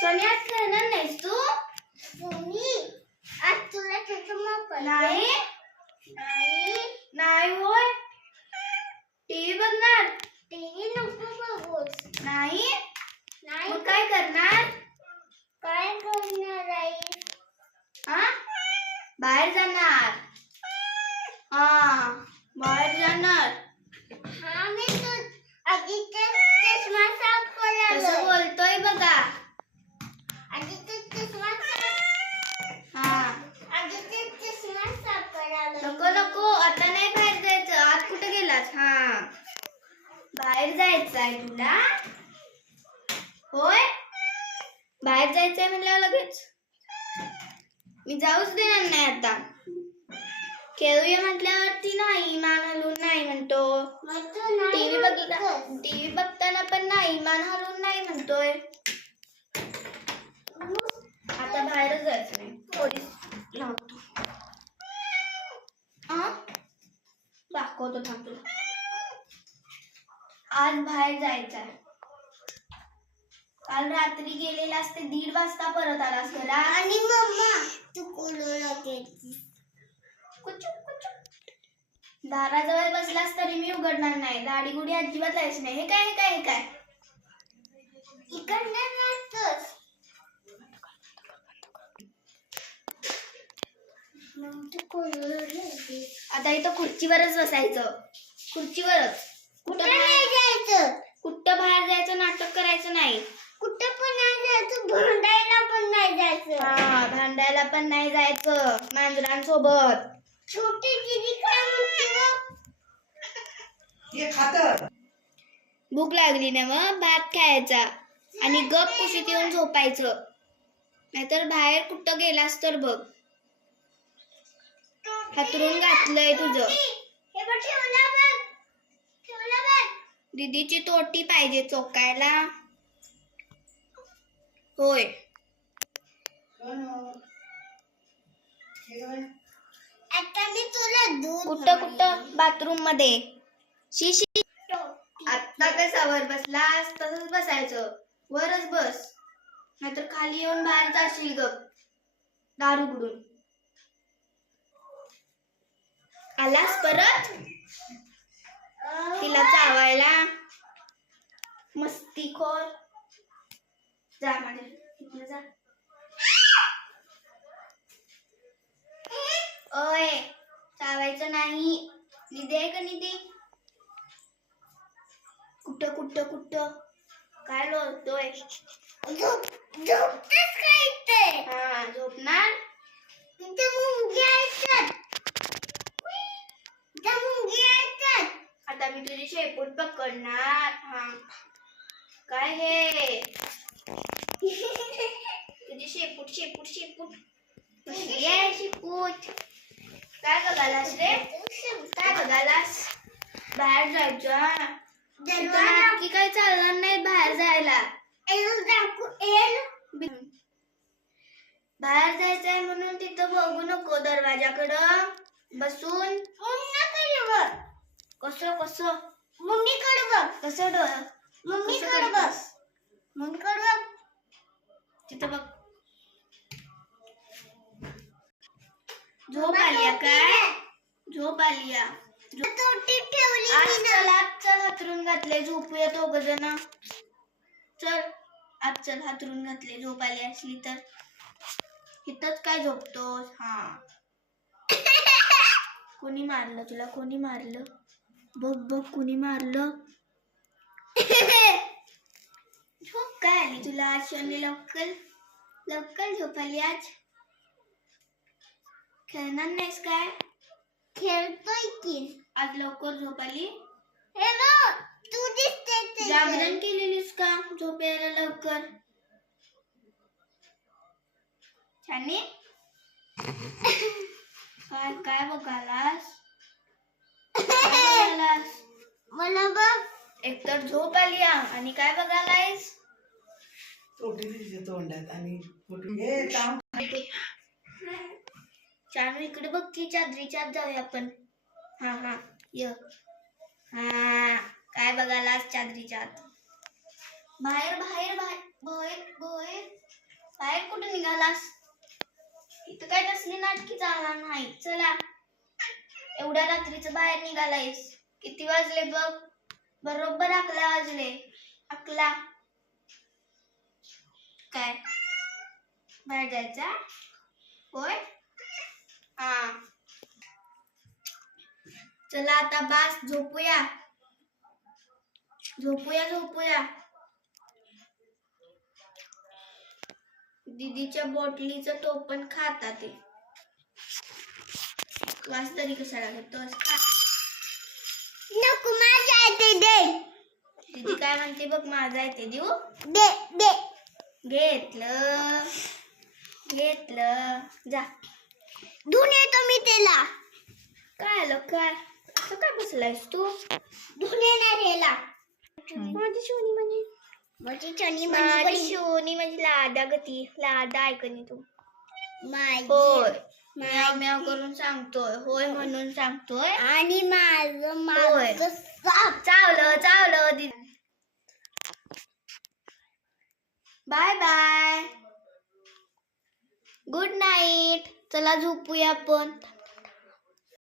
Sony आज खेळणार नाहीस तू? सोनी आज तुला चष्मा पडला नाही. नाही. नाही होय. टीव्ही बघणार. टीव्ही नको बघूस नाही नाही मग काय करणार काय करणार आई हा बाहेर जाणार हा बाहेर जाणार हा मी तू आधीचा चष्मा साफ कसं करायला बोलतोय बघा आधीचा चष्मा साफ हा आधीचा चष्मा साफ करायला नको नको आता नाही बाहेर जायचं आत कुठे गेलास हा बाहेर जायचं आहे तुला? होय? बाहेर जायचंय म्हणल्यावर लगेच. मी जाऊच देणार नाही आता. खेळूया म्हटल्यावरती नाही मान हलवून नाही म्हणतो. टीव्ही बघितला टीव्ही बघताना पण नाही मान हलवून नाही म्हणतोय. आता बाहेरच जायचं नाही. पोलीस लावतो. हा दाखवतो थांबतो आज बाहेर जायचं आहे. काल रात्री गेलेलास ते दीड वाजता परत आलास घरा आणि मम्मा तू दाराजवळ बसलास तरी मी उघडणार नाही. दाढी गुडी अजिबात जायची नाही. हे काय हे काय हे काय? इकडनं आता इथं खुर्चीवरच बसायचं. खुर्चीवरच. कुठं जायचं कुठं बाहेर जायचं नाटक करायचं नाही. कुठं पण नाही जायचं भांडायला पण नाही जायचं. हा भांडायला पण नाही जायचं मांजरांसोबत. छोटी दिदी काय म्हणते? खातं. भूक लागली ना मग भात खायचा. आणि गप कुशीत येऊन झोपायचं. नाहीतर बाहेर कुठं गेलास तर बघ. हातरून घातलंय तुझं. हे बघ ठेवला बघ ठेवला बघ दीदीची तोटी पाहिजे चोकायला. होय. आता मी तुला दूध कुठं कुठं? बाथरूममध्ये. शिशी. आत्ता कसावर बसलास तसंच बसायचं. वरच बस. नाहीतर खाली येऊन बाहेर जाशील ग. दारू उघडून आलास परत? तिला चावायला? मस्तीखोर जा इकडे जा. ओय चावायचं नाही. निधी आहे का निधी? कुठं कुठं कुठं? काय लोळतोय झोप झोपतेस का इथे? हा झोपणार? इथे मुंगी आहेत इथे मुंगी आहेत आता मी तुझी शेपूट पकडणार. हा. काय हे? तुझी शेपूट शेपूट शेपूट आहे शेपूट काय बघालास रे? काय बघालास बाहेर जायचं नाटकी काय चालणार नाही बाहेर जायला. बाहेर जायचंय म्हणून तिथं बघू नको दरवाजाकडं. बसून. कसं कसं? मम्मीकडे बघ. कसं डोळं? मम्मीकडे कसं बघ मम्मीकडे बघ तिथं बघ. झोप आली काय? झोप आली ठेवली आज चल हातरून घातले झोपूया दोघ जण. चल आज चल हातरून घातले झोप आली असली तर. इथंच काय झोपतोस? हा. कोणी मारलं तुला? कोणी मारलं? बघ बघ कोणी मारलं? झोप काय आली तुला आज शनी लवकर लवकर झोप आली आज खेळणार नाहीस काय खेळतोय की आज लवकर झोप आली हे बघ तू दिसते ते. जागरण केलेलीस का झोप यायला लवकर छानी काय काय बघालास काय बघालास मला बघ एकतर झोप आली आणि काय तोटी दिसते तोंडात आणि हे चानू इकडे बघ की चादरीच्या आत जाऊया आपण. हा हा. य. हा. काय बघालास चादरीच्या आत बाहेर बाहेर बाहेर. बाहेर बाहेर बाहेर कुठे निघालास? इथं काय तसली नाटकी चालणार नाही. चला. एवढ्या रात्रीचं बाहेर निघालायस. किती वाजले बघ? बरोबर अकरा वाजले. अकला काय? बाहेर जायचा होय हा. चला आता बास झोपूया. झोपूया झोपूया. दीदीच्या बॉटलीचं टोपण खाता ते. वास तरी कसा घेतोस नको माझ्या येते दे. दीदी काय म्हणते बघ माझा आहे ते देऊ. दे दे. घेतलं. घेतलं. जा. धुवून येतो मी त्याला. काय आलं काय? असं काय बसलायस तू? धुवून येणार याला. माझी शोनी म्हणजे माझी चणी माझी माझी शोनी म्हणजे लादा गती लादा ऐकणी तू. माझी. होय. म्याव म्याव करून सांगतोय होय म्हणून सांगतोय. आणि माझं होय. माझं साप. चावलं चावलं दीदी बाय बाय. Good night. चला झोपूया आपण.